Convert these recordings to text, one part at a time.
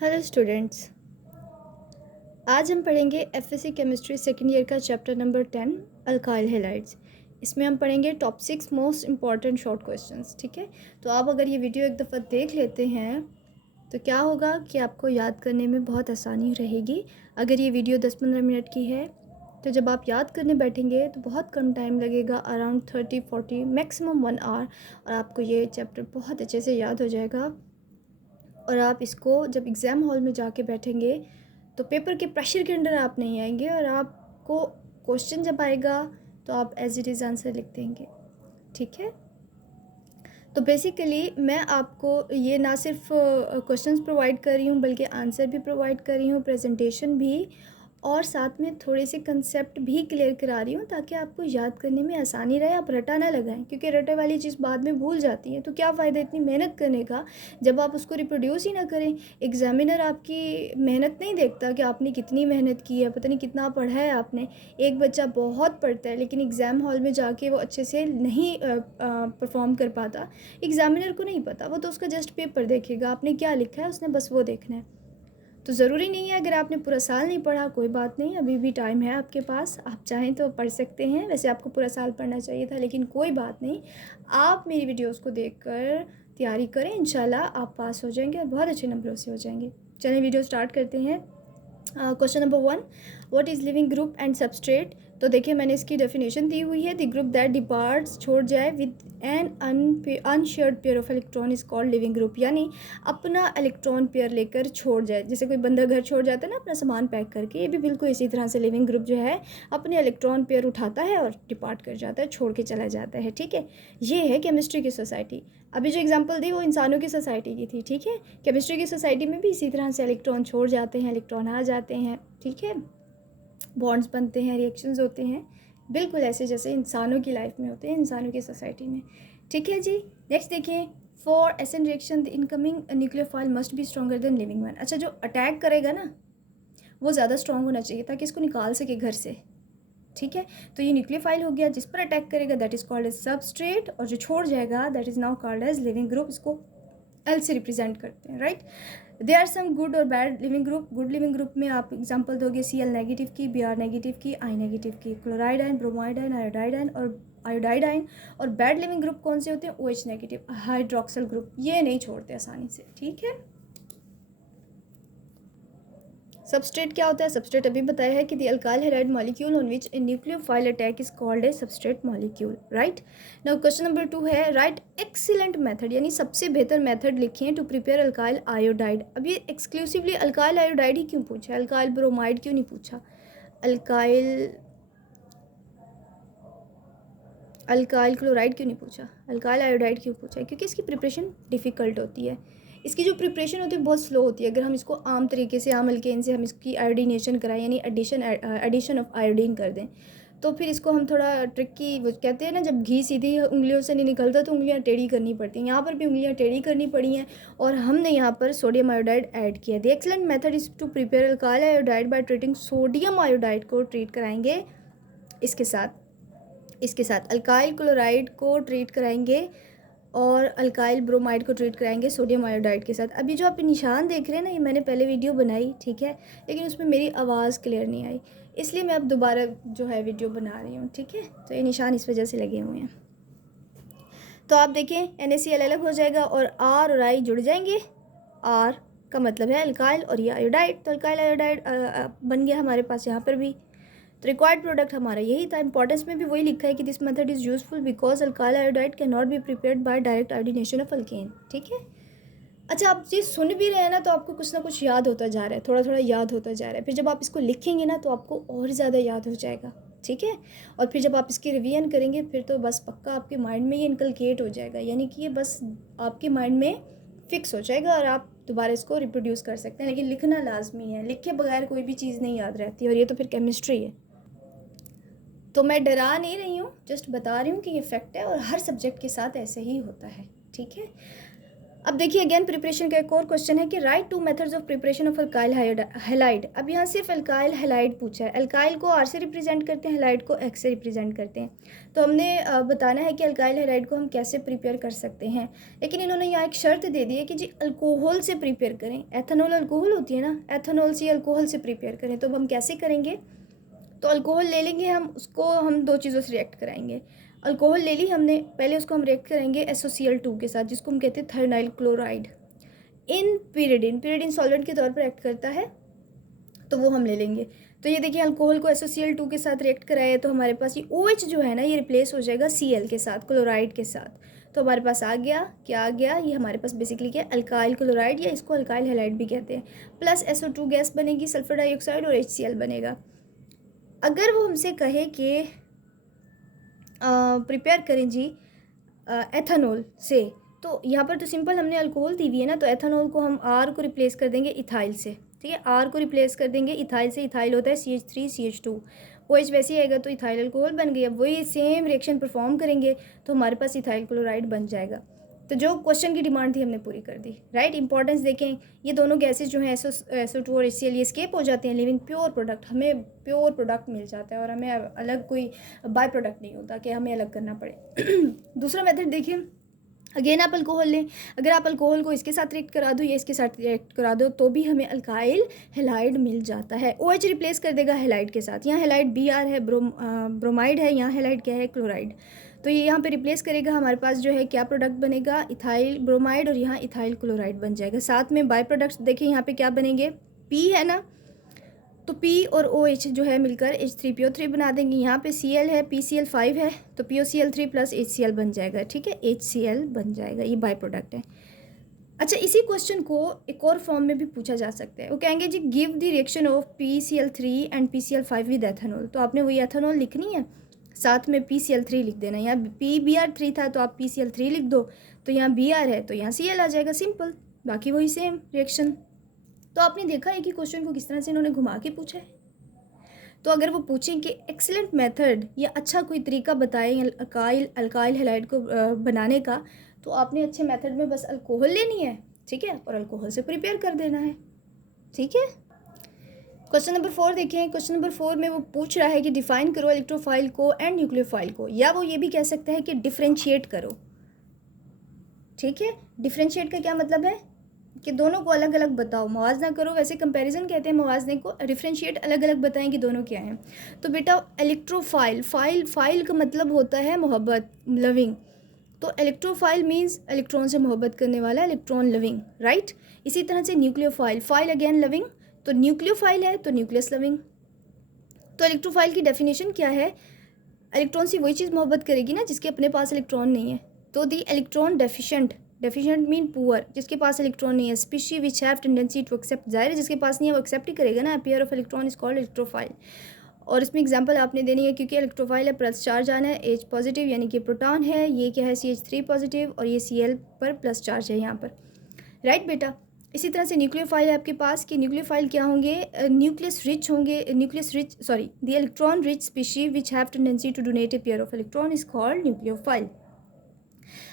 Hello students. आज हम पढ़ेंगे एफएससी केमिस्ट्री सेकेंड ईयर का चैप्टर नंबर 10 अल्काइल हैलाइड्स। इसमें हम पढ़ेंगे top 6 most important short questions. ठीक है, तो आप अगर ये वीडियो एक दफ़ा देख लेते हैं तो क्या होगा कि आपको याद करने में बहुत आसानी रहेगी। अगर ये वीडियो 10-15 मिनट की है तो जब आप याद करने बैठेंगे तो बहुत कम टाइम लगेगा, अराउंड 30-40 मैक्सिमम 1 आवर, और आपको ये चैप्टर बहुत अच्छे से याद हो जाएगा। और आप इसको जब एग्ज़ाम हॉल में जाके बैठेंगे तो पेपर के प्रेशर के अंडर आप नहीं आएंगे, और आपको क्वेश्चन जब आएगा तो आप एज इट इज़ आंसर लिख देंगे। ठीक है, तो बेसिकली मैं आपको ये ना सिर्फ क्वेश्चंस प्रोवाइड कर रही हूँ बल्कि आंसर भी प्रोवाइड कर रही हूँ, प्रेजेंटेशन भी, और साथ में थोड़े से कंसेप्ट भी क्लियर करा रही हूँ ताकि आपको याद करने में आसानी रहे, आप रटा ना लगाएं, क्योंकि रटे वाली चीज़ बाद में भूल जाती है। तो क्या फ़ायदा इतनी मेहनत करने का जब आप उसको रिप्रोड्यूस ही ना करें। एग्जामिनर आपकी मेहनत नहीं देखता कि आपने कितनी मेहनत की है, पता नहीं कितना पढ़ा है आपने। एक बच्चा बहुत पढ़ता है लेकिन एग्ज़ाम हॉल में जाके वो अच्छे से नहीं परफॉर्म कर पाता। एग्जामिनर को नहीं पता, वो तो उसका जस्ट पेपर देखेगा, आपने क्या लिखा है उसने बस वो देखना है। तो ज़रूरी नहीं है अगर आपने पूरा साल नहीं पढ़ा, कोई बात नहीं, अभी भी टाइम है आपके पास, आप चाहें तो पढ़ सकते हैं। वैसे आपको पूरा साल पढ़ना चाहिए था लेकिन कोई बात नहीं, आप मेरी वीडियोस को देखकर तैयारी करें, इंशाल्लाह आप पास हो जाएंगे और बहुत अच्छे नंबरों से हो जाएंगे। चलें वीडियो स्टार्ट करते हैं। Question number 1, what is leaving group and substrate. तो देखिए मैंने इसकी डेफिनेशन दी हुई है, द ग्रुप दैट डिपार्ट्स, छोड़ जाए, with an unshared pair of electron is called leaving group. यानी अपना इलेक्ट्रॉन पेयर लेकर छोड़ जाए, जैसे कोई बंदा घर छोड़ जाता है ना अपना सामान पैक करके, ये भी बिल्कुल इसी तरह से लिविंग ग्रुप जो है अपने इलेक्ट्रॉन पेयर उठाता है और डिपार्ट कर जाता है, छोड़ के चला जाता है। ठीक है, ये है केमिस्ट्री की सोसाइटी। अभी जो एग्जांपल दी वो इंसानों की सोसाइटी की थी। ठीक है, केमिस्ट्री की सोसाइटी में भी इसी तरह से इलेक्ट्रॉन छोड़ जाते हैं, इलेक्ट्रॉन आ जाते हैं। ठीक है, बॉन्ड्स बनते हैं, रिएक्शंस होते हैं, बिल्कुल ऐसे जैसे इंसानों की लाइफ में होते हैं, इंसानों की सोसाइटी में। ठीक है जी, नेक्स्ट देखिए, for acid reaction the incoming nucleophile must be stronger than living one. अच्छा, जो अटैक करेगा ना वो ज़्यादा स्ट्रॉन्ग होना चाहिए ताकि इसको निकाल सके घर से। ठीक है, तो ये न्यूक्लियोफाइल हो गया, जिस पर अटैक करेगा that is called as substrate, और जो छोड़ जाएगा that is now called as leaving group. इसको एल से रिप्रेजेंट करते हैं, right. There are some good और bad leaving group. Good leaving group में आप एग्जांपल दोगे सी एल नेगेटिव की, बी आर नेगेटिव की, आई नेगेटिव की, chloride ion, bromide ion, iodide ion और आयोडाइड आयन। और बैड लिविंग ग्रुप कौन से होते हैं? ओ एच नेगेटिव, हाइड्रोक्सल ग्रुप, ये नहीं छोड़ते आसानी से। ठीक है, सबस्ट्रेट क्या होता है? सबस्ट्रेट अभी बताया है कि the alkyl halide molecule on which a nucleophile attack is called a substrate molecule, right. Now question number 2 है, राइट एक्सीलेंट मेथड, यानी सबसे बेहतर मेथड लिखिए टू प्रिपेयर अल्काइल आयोडाइड। अब ये एक्सक्लूसिवली अल्काइल आयोडाइड ही क्यों पूछा, अल्काइल ब्रोमाइड क्यों नहीं पूछा, अल्काइल अल्काइल क्लोराइड क्यों नहीं पूछा, अल्काइल आयोडाइड क्यों पूछा? क्योंकि इसकी प्रिपरेशन डिफ़िकल्ट होती है, इसकी जो प्रिपरेशन होती है बहुत स्लो होती है। अगर हम इसको आम तरीके से, आम अल्केन से हम इसकी आयोडीनेशन कराएं, यानी एडिशन ऑफ आयोडीन कर दें, तो फिर इसको हम थोड़ा ट्रिकी, वो कहते हैं ना जब घी सीधी उंगलियों से नहीं निकलता तो उंगलियां टेढ़ी करनी पड़ती हैं, यहाँ पर भी उंगलियां टेढ़ी करनी पड़ी हैं और हमने यहाँ पर सोडियम आयोडाइड ऐड किया। The excellent method is to prepare alkyl iodide by treating sodium iodide को ट्रीट कराएंगे इसके साथ अल्काइल क्लोराइड को ट्रीट कराएंगे और अल्काइल ब्रोमाइड को ट्रीट कराएंगे सोडियम आयोडाइड के साथ। अभी जो आप निशान देख रहे हैं ना, ये मैंने पहले वीडियो बनाई, ठीक है, लेकिन उसमें मेरी आवाज़ क्लियर नहीं आई, इसलिए मैं अब दोबारा जो है वीडियो बना रही हूँ। ठीक है, तो ये निशान इस वजह से लगे हुए हैं। तो आप देखें NaCl अलग हो जाएगा और R और I जुड़ जाएंगे। R का मतलब है अल्काइल और ये आयोडाइड, तो अल्काइल आयोडाइड बन गया हमारे पास यहाँ पर भी। तो रिक्वायर्ड प्रोडक्ट हमारा यही था। इंपॉर्टेंस में भी वही लिखा है कि this method is useful because alkyl iodide can not be prepared by direct iodination of alkane. ठीक है, अच्छा आप ये सुन भी रहे हैं ना तो आपको कुछ ना कुछ याद होता जा रहा है, थोड़ा थोड़ा याद होता जा रहा है, फिर जब आप इसको लिखेंगे ना तो आपको और ज़्यादा याद हो जाएगा। ठीक है, और फिर जब आप इसकी रिवीजन करेंगे फिर तो बस पक्का आपके माइंड में ये इनकलकेट हो जाएगा, यानी कि ये बस आपके माइंड में फिक्स हो जाएगा और आप दोबारा इसको रिप्रोड्यूस कर सकते हैं। लेकिन लिखना लाजमी है, लिखे बगैर कोई भी चीज़ नहीं याद रहती, और ये तो फिर केमिस्ट्री है। तो मैं डरा नहीं रही हूँ, जस्ट बता रही हूँ कि ये फैक्ट है और हर सब्जेक्ट के साथ ऐसे ही होता है। ठीक है, अब देखिए अगेन प्रिपरेशन का एक और क्वेश्चन है कि right two methods of preparation of alkyl halide. अब यहाँ सिर्फ अल्काइल हैलाइड पूछा है। अल्काइल को आर से रिप्रेजेंट करते हैं, हैलाइड को एक्स से रिप्रेजेंट करते हैं। तो हमने बताना है कि अल्काइल हैलाइड को हम कैसे प्रिपेयर कर सकते हैं। लेकिन इन्होंने यहाँ एक शर्त दे दी है कि जी अल्कोहल से प्रिपेयर करें। एथेनॉल अल्कोहल होती है ना, एथेनॉल से अल्कोहल से प्रिपेयर करें। तो अब हम कैसे करेंगे, तो अल्कोहल ले लेंगे हम, उसको हम दो चीज़ों से रिएक्ट कराएंगे। अल्कोहल ले ली हमने, पहले उसको हम रिएक्ट करेंगे SOCl2 के साथ, जिसको हम कहते हैं थर्नाइल क्लोराइड। इन पीरियडिन सॉल्वेंट के तौर पर एक्ट करता है, तो वो हम ले लेंगे। तो ये देखिए अल्कोहल को SOCl2 के साथ रिएक्ट कराया तो हमारे पास ये OH जो है ना, ये रिप्लेस हो जाएगा Cl के साथ, क्लोराइड के साथ। तो हमारे पास आ गया, क्या आ गया, ये हमारे पास बेसिकली क्या, अल्काइल क्लोराइड, या इसको अल्काइल हैलाइड भी कहते हैं। प्लस SO2 गैस बनेगी, सल्फर डाइऑक्साइड और HCl बनेगा। अगर वो हमसे कहे कि प्रिपेयर करें जी एथेनॉल से, तो यहाँ पर तो सिंपल हमने अल्कोहल दी हुई है ना, तो एथेनॉल को हम R को रिप्लेस कर देंगे इथाइल से। ठीक है, R को रिप्लेस कर देंगे इथाइल से। इथाइल होता है CH3CH2, OH वैसे ही आएगा तो इथाइल अल्कोहल बन गई। अब वही सेम रिएक्शन परफॉर्म करेंगे तो हमारे पास इथाइल क्लोराइड बन जाएगा। तो जो क्वेश्चन की डिमांड थी हमने पूरी कर दी। राइट, इंपॉर्टेंस देखें, ये दोनों गैसेस जो हैं SO2 और HCl, ये एस्केप हो जाते हैं, लिविंग प्योर प्रोडक्ट, हमें प्योर प्रोडक्ट मिल जाता है और हमें अलग कोई बाय प्रोडक्ट नहीं होता कि हमें अलग करना पड़े। दूसरा मेथड देखिए, अगेन आप अल्कोहल लें। अगर आप अल्कोहल को इसके साथ रिएक्ट करा दो या इसके साथ रिएक्ट करा दो तो भी हमें अल्काइल हैलाइड मिल जाता है। OH रिप्लेस कर देगा हैलाइड के साथ। यहाँ हैलाइड Br है, ब्रोमाइड है, यहाँ हैलाइड क्या है, क्लोराइड। तो ये यहाँ पे रिप्लेस करेगा, हमारे पास जो है क्या प्रोडक्ट बनेगा, इथाइल ब्रोमाइड, और यहाँ इथाइल क्लोराइड बन जाएगा। साथ में बाय प्रोडक्ट्स देखिए यहाँ पे क्या बनेंगे, P है ना, तो P और OH जो है मिलकर H3PO3 बना देंगे। यहाँ पे Cl है, PCl5 है, तो POCl3 प्लस HCl बन जाएगा। ठीक है, HCl बन जाएगा, ये बाय प्रोडक्ट है। अच्छा, इसी क्वेश्चन को एक और फॉर्म में भी पूछा जा सकता है। वो कहेंगे जी give the reaction of PCl3 and PCl5 with ethanol. तो आपने वही एथेनॉल लिखनी है, साथ में PCl3 लिख देना। यहाँ PBr3 था तो आप PCl3 लिख दो, तो यहाँ Br है तो यहाँ Cl आ जाएगा, सिंपल। बाकी वही सेम रिएक्शन। तो आपने देखा है कि क्वेश्चन को किस तरह से इन्होंने घुमा के पूछा है। तो अगर वो पूछें कि एक्सीलेंट मेथड या अच्छा कोई तरीका बताएं अल्काइल हैलाइड को बनाने का, तो आपने अच्छे मेथड में बस अल्कोहल लेनी है, ठीक है, और अल्कोहल से प्रिपेयर कर देना है। ठीक है, क्वेश्चन नंबर 4 देखें। क्वेश्चन नंबर 4 में वो पूछ रहा है कि डिफाइन करो इलेक्ट्रोफाइल को एंड न्यूक्लियोफाइल को, या वो ये भी कह सकता है कि डिफ्रेंशिएट करो। ठीक है, डिफ्रेंशिएट का क्या मतलब है कि दोनों को अलग अलग बताओ, मुवाजना करो। वैसे कंपैरिजन कहते हैं मुवाजने को, डिफ्रेंशिएट अलग अलग बताएं कि दोनों क्या हैं। तो बेटा इलेक्ट्रोफाइल, फाइल का मतलब होता है मोहब्बत, लविंग। तो इलेक्ट्रोफाइल मीन्स इलेक्ट्रॉन से मोहब्बत करने वाला, इलेक्ट्रॉन लविंग, राइट। इसी तरह से न्यूक्लियोफाइल, फाइल अगेन लविंग, तो न्यूक्लियोफाइल है तो न्यूक्लियस लविंग। तो इलेक्ट्रोफाइल की डेफिनेशन क्या है, इलेक्ट्रॉन से वही चीज़ मोहब्बत करेगी ना जिसके अपने पास इलेक्ट्रॉन नहीं है। तो the electron deficient mean poor, जिसके पास इलेक्ट्रॉन नहीं है। Species which have tendency to accept, जाहिर है जिसके पास नहीं है वो एक्सेप्ट ही करेगा ना। Pair of electron is called electrophile. और इसमें एग्जांपल आपने देनी है, क्योंकि इलेक्ट्रोफाइल है, प्लस चार्ज आना है, H पॉजिटिव यानी कि प्रोटॉन है, ये क्या है CH3 पॉजिटिव, और ये Cl पर प्लस चार्ज है यहाँ पर, राइट बेटा। इसी तरह से न्यूक्लियोफाइल है आपके पास, कि न्यूक्लियोफाइल क्या होंगे, न्यूक्लियस रिच होंगे, the electron rich species which have tendency to donate a pair of electron is called nucleophile.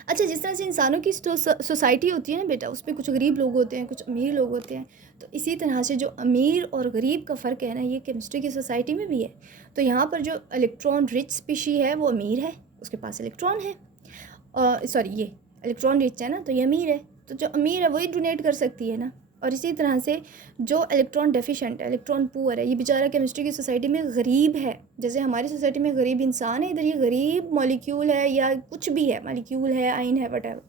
अच्छा, जिस तरह से इंसानों की सोसाइटी होती है ना बेटा, उसमें कुछ गरीब लोग होते हैं, कुछ अमीर लोग होते हैं। तो इसी तरह से जो अमीर और गरीब का फ़र्क है ना, ये केमिस्ट्री की सोसाइटी में भी है। तो यहाँ पर जो इलेक्ट्रॉन रिच स्पीशी है वो अमीर है, उसके पास इलेक्ट्रॉन है, ये इलेक्ट्रॉन रिच है ना, तो ये अमीर है। तो जो अमीर है वही डोनेट कर सकती है ना। और इसी तरह से जो इलेक्ट्रॉन डेफिशिएंट है, इलेक्ट्रॉन पुअर है, ये बेचारा केमिस्ट्री की सोसाइटी में गरीब है। जैसे हमारी सोसाइटी में गरीब इंसान है, इधर ये गरीब मॉलिक्यूल है या कुछ भी है, मॉलिक्यूल है, आयन है, वटएवर,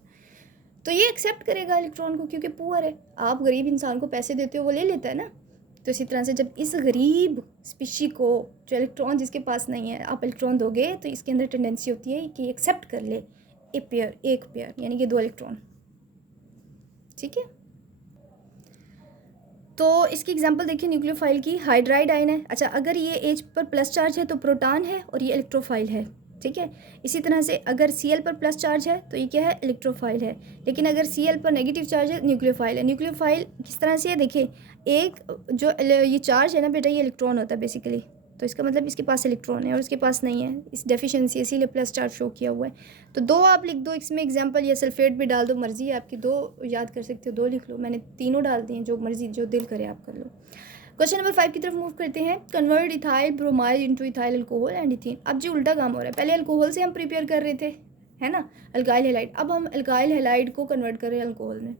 तो ये एक्सेप्ट करेगा इलेक्ट्रॉन को क्योंकि पुअर है। आप गरीब इंसान को पैसे देते हो, वो ले लेता है ना। तो इसी तरह से जब इस गरीब स्पीशी को, जो इलेक्ट्रॉन जिसके पास नहीं है, आप इलेक्ट्रॉन दोगे तो इसके अंदर टेंडेंसी होती है कि एक्सेप्ट कर ले एक पेयर यानी कि 2 इलेक्ट्रॉन। ठीक है, तो इसकी एग्जांपल देखिए न्यूक्लियोफाइल की, हाइड्राइड आयन है। अच्छा, अगर ये H पर प्लस चार्ज है तो प्रोटॉन है और ये इलेक्ट्रोफाइल है। ठीक है, इसी तरह से अगर Cl पर प्लस चार्ज है तो ये क्या है, इलेक्ट्रोफाइल है। लेकिन अगर Cl पर नेगेटिव चार्ज है, न्यूक्लियोफाइल है। न्यूक्लियोफाइल किस तरह से है, देखिए, एक जो ये चार्ज है ना बेटा, ये इलेक्ट्रॉन होता है बेसिकली, तो इसका मतलब इसके पास इलेक्ट्रॉन है और इसके पास नहीं है, इस डेफिशिएंसी, इसीलिए प्लस चार्ज शो किया हुआ है। तो 2 आप लिख दो इसमें एग्जांपल, या सल्फेट भी डाल दो, मर्जी है आपकी, 2 याद कर सकते हो 2 लिख लो, मैंने तीनों डाल दिए, जो मर्जी जो दिल करे आप कर लो। क्वेश्चन नंबर 5 की तरफ मूव करते हैं। Convert ethyl bromide into ethyl alcohol and ethene. अब जो उल्टा काम हो रहा है, पहले अल्कोहल से हम प्रिपेयर कर रहे थे, है ना, अल्काइल हैलाइड, अब हम अल्काइल हैलाइड को कन्वर्ट कर रहे हैं अल्कोहल में,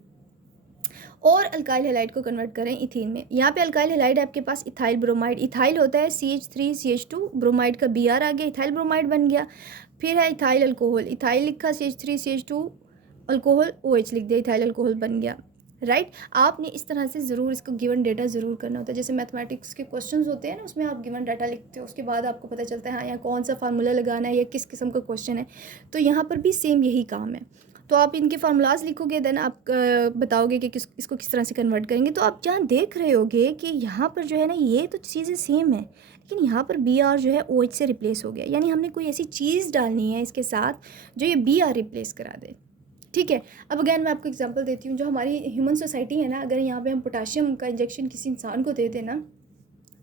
और अल्काइल हैलाइड को कन्वर्ट करें इथीन में। यहाँ पे अल्काइल हैलाइड आपके पास इथाइल ब्रोमाइड, इथाइल होता है CH3CH2, ब्रोमाइड का Br आ गया, इथाइल ब्रोमाइड बन गया। फिर है इथाइल अल्कोहल, इथाइल लिखा, CH3CH2 अल्कोहल, OH लिख दिया, इथाइल अल्कोहल बन गया, राइट। आपने इस तरह से ज़रूर इसको गिवन डेटा ज़रूर करना होता है, जैसे मैथमेटिक्स के क्वेश्चंस होते हैं ना, उसमें आप गिवन डाटा लिखते हो, उसके बाद आपको पता चलता है हाँ यहाँ कौन सा फार्मूला लगाना है या किस किस्म का क्वेश्चन है। तो यहाँ पर भी सेम यही काम है। तो आप इनके फार्मूलाज लिखोगे, देन आप बताओगे कि इसको किस तरह से कन्वर्ट करेंगे। तो आप जहाँ देख रहे होगे कि यहाँ पर जो है ना, ये तो चीज़ें सेम है, लेकिन यहाँ पर Br जो है OH से रिप्लेस हो गया, यानी हमने कोई ऐसी चीज़ डालनी है इसके साथ जो ये Br रिप्लेस करा दे, ठीक है। अब अगैन मैं आपको एग्जांपल देती हूँ, जो हमारी ह्यूमन सोसाइटी है ना, अगर यहाँ पे हम पोटाशियम का इंजेक्शन किसी इंसान को दे दें ना,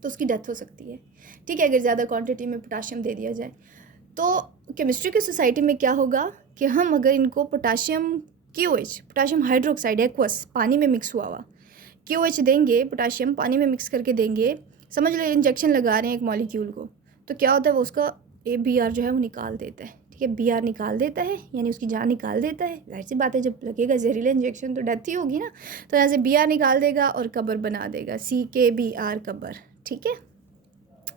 तो उसकी डेथ हो सकती है, ठीक है, अगर ज़्यादा क्वांटिटी में पोटाशियम दे दिया जाए। तो केमिस्ट्री की सोसाइटी में क्या होगा कि हम अगर इनको potassium KOH, potassium hydroxide aqueous, पानी में मिक्स हुआ KOH देंगे, पोटाशियम पानी में मिक्स करके देंगे, समझ लो इंजेक्शन लगा रहे हैं एक मॉलिक्यूल को, तो क्या होता है, वो उसका Br जो है वो निकाल देता है, ठीक है, Br निकाल देता है, यानी उसकी जान निकाल देता है। जाहिर सी बात है, जब लगेगा जहरीला इंजेक्शन तो डेथ ही होगी ना, तो यहाँ से Br निकाल देगा और कबर बना देगा, CKBr कबर, ठीक है।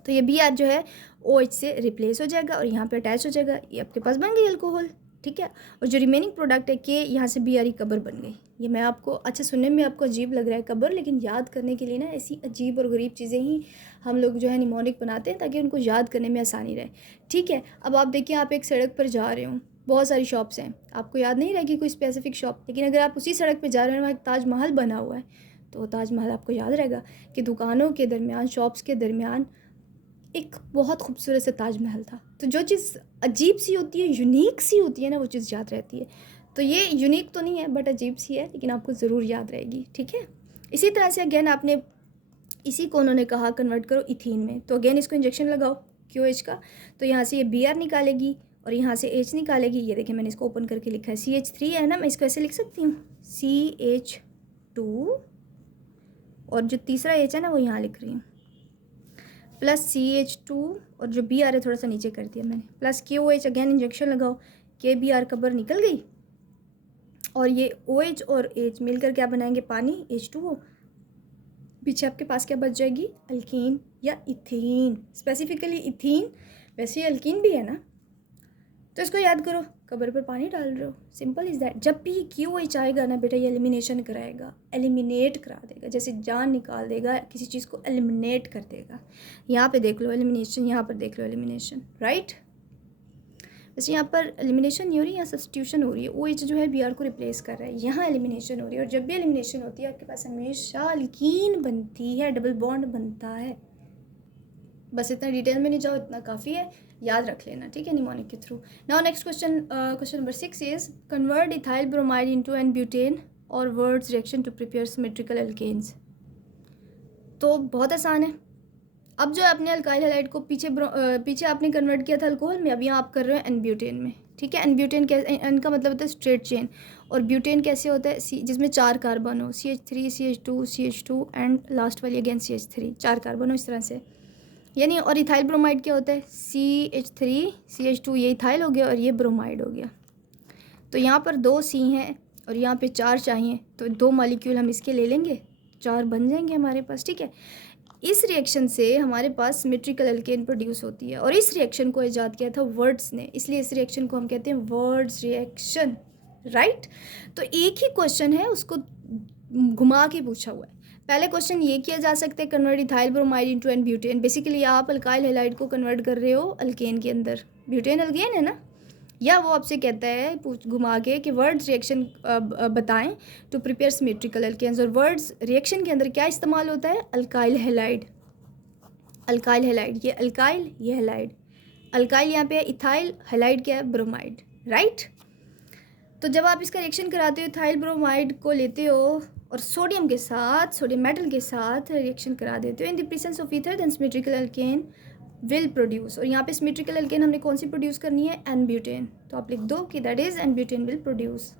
तो ये Br जो है OH से रिप्लेस हो जाएगा और यहाँ पे अटैच हो जाएगा, ये आपके पास बन गई अल्कोहल, ठीक है। और जो रिमेनिंग प्रोडक्ट है K, यहाँ से Br कबर बन गई। ये मैं आपको, अच्छा सुनने में आपको अजीब लग रहा है कबर, लेकिन याद करने के लिए ना ऐसी अजीब और गरीब चीज़ें ही हम लोग जो है निमोनिक बनाते हैं, ताकि उनको याद करने में आसानी रहे, ठीक है। अब आप देखिए, आप एक सड़क पर जा रहे हो, बहुत सारी शॉप्स हैं, आपको याद नहीं रहेगी कोई स्पेसिफिक शॉप, लेकिन अगर आप उसी सड़क पर जा रहे हैं, वहाँ एक ताजमहल बना हुआ है, तो ताजमहल आपको याद रहेगा कि दुकानों के दरमियान, शॉप्स के दरमियान एक बहुत खूबसूरत सा ताजमहल था। तो जो चीज़ अजीब सी होती है, यूनिक सी होती है ना, वो चीज़ याद रहती है। तो ये यूनिक तो नहीं है, बट अजीब सी है, लेकिन आपको ज़रूर याद रहेगी, ठीक है। इसी तरह से अगेन आपने, इसी को उन्होंने कहा कन्वर्ट करो इथीन में, तो अगेन इसको इंजेक्शन लगाओ KOH का, तो यहाँ से ये Br निकालेगी और यहाँ से H निकालेगी। ये देखिए मैंने इसको ओपन करके लिखा है, CH3 है ना, मैं इसको ऐसे लिख सकती हूँ, CH2, और जो तीसरा H है ना वो यहाँ लिख रही हूँ, प्लस CH2, और जो Br है थोड़ा सा नीचे कर दिया मैंने, प्लस KOH, अगेन इंजेक्शन लगाओ, KBr कबर निकल गई, और ये OH और H मिलकर क्या बनाएंगे, पानी, H2O। पीछे आपके पास क्या बच जाएगी, अल्कीन या इथीन, स्पेसिफिकली इथीन, वैसे ये अल्कीन भी है ना। तो इसको याद करो, कबर पर पानी डाल रहे हो, सिंपल इज़ दैट। जब भी KOH आएगा ना बेटा, ये एलिमिनेशन कराएगा, एलिमिनेट करा देगा, जैसे जान निकाल देगा, किसी चीज़ को एलिमिनेट कर देगा। यहाँ पे देख लो एलिमिनेशन, यहाँ पर देख लो एलिमिनेशन, राइट। वैसे यहाँ पर एलिमिनेशन नहीं हो रही, यहाँ सब्स्टिट्यूशन हो रही है, OH जो है Br को रिप्लेस कर रहा है, यहाँ एलिमिनेशन हो रही है। और जब भी एलिमिनेशन होती है आपके पास हमेशा अल्कीन बनती है, डबल बॉन्ड बनता है। बस इतना डिटेल में नहीं जाओ, इतना काफ़ी है, याद रख लेना, ठीक है, निमोनिक के थ्रू। Now next question, question number 6 is convert ethyl bromide into N butane और Wurtz reaction to prepare symmetrical alkanes. तो बहुत आसान है। अब जो आपने अल्काइल हैलाइड को पीछे आपने कन्वर्ट किया था अल्कोहल में, अब यहाँ आप कर रहे हो एन ब्यूटेन में, ठीक है। एन ब्यूटेन एन का मतलब होता है स्ट्रेट चेन, और ब्यूटेन कैसे होता है, जिसमें 4 कार्बन हो, CH3 CH2 एंड लास्ट वाली अगेन CH3, 4 कार्बन हो इस तरह से, यानी। और इथाइल ब्रोमाइड क्या होता है, CH3 CH2, ये इथाइल हो गया और ये ब्रोमाइड हो गया। तो यहाँ पर 2 C हैं और यहाँ पे 4 चाहिए, तो 2 मॉलिक्यूल हम इसके ले लेंगे, 4 बन जाएंगे हमारे पास, ठीक है। इस रिएक्शन से हमारे पास सिमेट्रिकल अल्केन प्रोड्यूस होती है, और इस रिएक्शन को इजाद किया था वर्ड्स ने, इसलिए इस रिएक्शन को हम कहते हैं वर्ड्स रिएक्शन, राइट। तो एक ही क्वेश्चन है, उसको घुमा के पूछा हुआ है। पहले क्वेश्चन ये किया जा सकता है, convert ethyl bromide into N butane. Basically आप अल्काइल हैलाइड को कन्वर्ट कर रहे हो अल्केन के अंदर, ब्यूटेन अल्केन है ना, या वो आपसे कहता है घुमा के कि वर्ड्स रिएक्शन बताएं टू प्रिपेयर सिमेट्रिकल अल्केन्स। और वर्ड्स रिएक्शन के अंदर क्या इस्तेमाल होता है, अल्काइल हैलाइड, अल्काइल हैलाइड, ये अल्काइल ये हैलाइड, अल्काइल यहाँ पे है, इथाइल, हैलाइड क्या है, ब्रोमाइड, राइट। तो जब आप इसका रिएक्शन कराते हो, इथाइल ब्रोमाइड को लेते हो और सोडियम के साथ, सोडियम मेटल के साथ रिएक्शन करा देते हो, in the presence of ether then symmetrical alkane will produce, और यहाँ पे सिमेट्रिकल एल्केन हमने कौन सी प्रोड्यूस करनी है, एन ब्यूटेन, तो आप लिख दो कि that is an butane will produce.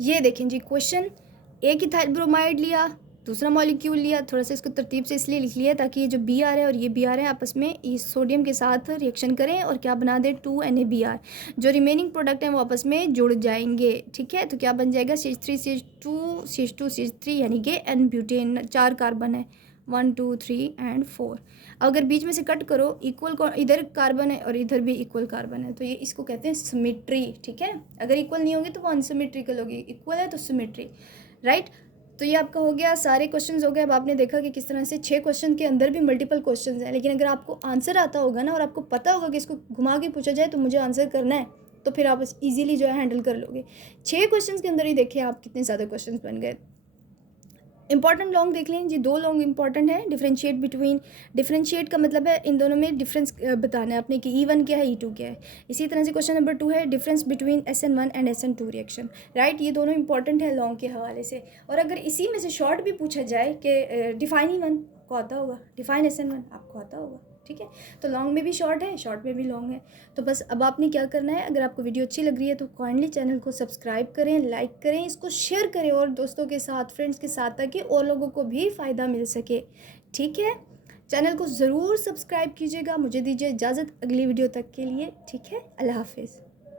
ये देखें जी क्वेश्चन, एक इथाइल ब्रोमाइड लिया, दूसरा मॉलिक्यूल लिया, थोड़ा सा इसको तरतीब से इसलिए लिख लिया ताकि ये जो बी आर है और ये बी आर है आपस में इस सोडियम के साथ रिएक्शन करें और क्या बना दे, 2NaBr, जो रिमेनिंग प्रोडक्ट हैं वो आपस में जुड़ जाएंगे, ठीक है। तो क्या बन जाएगा, CH3CH2 CH2 CH3 यानी कि एन ब्यूटेन, 4 कार्बन है, 1 2 3 एंड 4। अगर बीच में से कट करो, इक्वल इधर कार्बन है और इधर भी इक्वल कार्बन है, तो ये इसको कहते हैं सिमेट्री, ठीक है। अगर इक्वल नहीं होगी तो वो अनसिमेट्रिकल होगी, इक्वल है तो सिमेट्री, राइट। तो ये आपका हो गया, सारे क्वेश्चंस हो गए। अब आपने देखा कि किस तरह से 6 क्वेश्चन के अंदर भी मल्टीपल क्वेश्चंस हैं, लेकिन अगर आपको आंसर आता होगा ना और आपको पता होगा कि इसको घुमा के पूछा जाए तो मुझे आंसर करना है, तो फिर आप इजीली जो है हैंडल कर लोगे। 6 क्वेश्चंस के अंदर ही देखिए आप कितने ज़्यादा क्वेश्चंस बन गए। इंपॉर्टेंट लॉन्ग देख लें जी, 2 लॉन्ग इंपॉर्टेंट है। डिफरेंशिएट बिटवीन, डिफरेंशिएट का मतलब है इन दोनों में डिफरेंस बताना है आपने कि E1 क्या है, E2 क्या है। इसी तरह से क्वेश्चन नंबर 2 है difference between SN1 and SN2 reaction, right. ये दोनों इंपॉर्टेंट है लॉन्ग के हवाले से। और अगर इसी में से शॉर्ट भी पूछा जाए कि डिफाइन E1 को आता होगा, डिफाइन SN1 आपको आता होगा, ठीक है। तो लॉन्ग में भी शॉर्ट है, शॉर्ट में भी लॉन्ग है। तो बस अब आपने क्या करना है, अगर आपको वीडियो अच्छी लग रही है तो काइंडली चैनल को सब्सक्राइब करें, लाइक करें, इसको शेयर करें और दोस्तों के साथ, फ्रेंड्स के साथ, ताकि और लोगों को भी फ़ायदा मिल सके, ठीक है। चैनल को ज़रूर सब्सक्राइब कीजिएगा। मुझे दीजिए इजाज़त अगली वीडियो तक के लिए, ठीक है। अल्लाह हाफिज़।